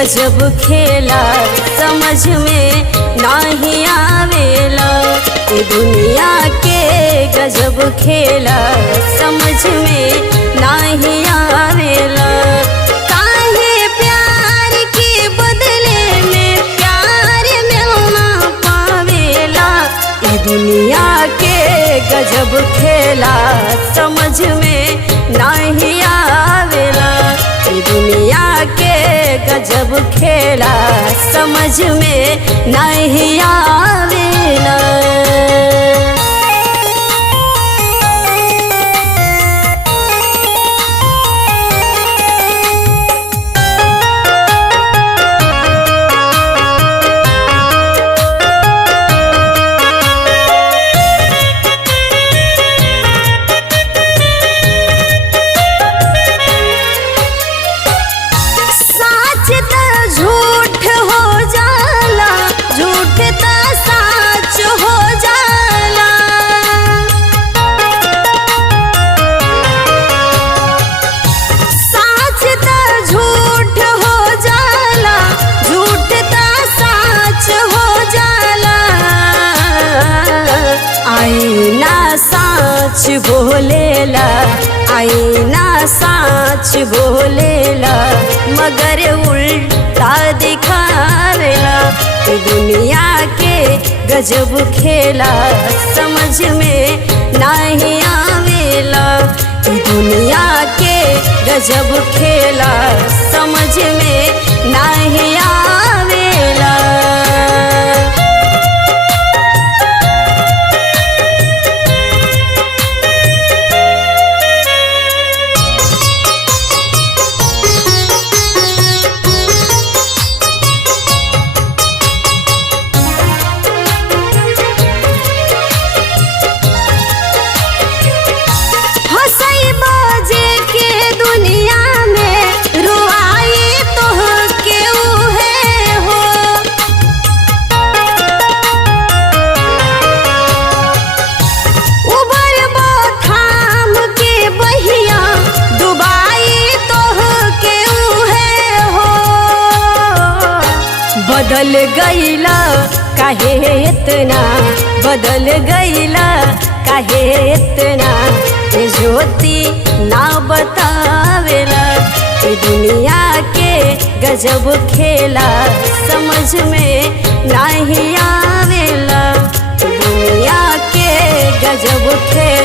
गजब खेला समझ में नाही आवेला। ये दुनिया के गजब खेला समझ में नाही आवेला। काहे प्यार के बदले में प्यार मिलना पावेला। ये दुनिया के गजब खेला समझ में नहीं आवेला। ये दुनिया के गजब खेला समझ में नहीं आवेला। झूठ हो जाला, झूठ ता सच हो जाला। सच ता झूठ हो जाला, झूठ ता सच हो जाला। आईना सच बोलेला, आईना सच बोलेला, मगर उल्टा दिखावेला। ये दुनिया के गजब खेला समझ में नहीं आवेला। ये दुनिया के गजब खेला समझ में नहीं आवेला। बदल गईला काहे इतना, बदल गईला काहे इतना। ये ज्योति ना बतावेला। ये दुनिया के गजब खेला समझ में नहीं आवेला। दुनिया के गजब खेला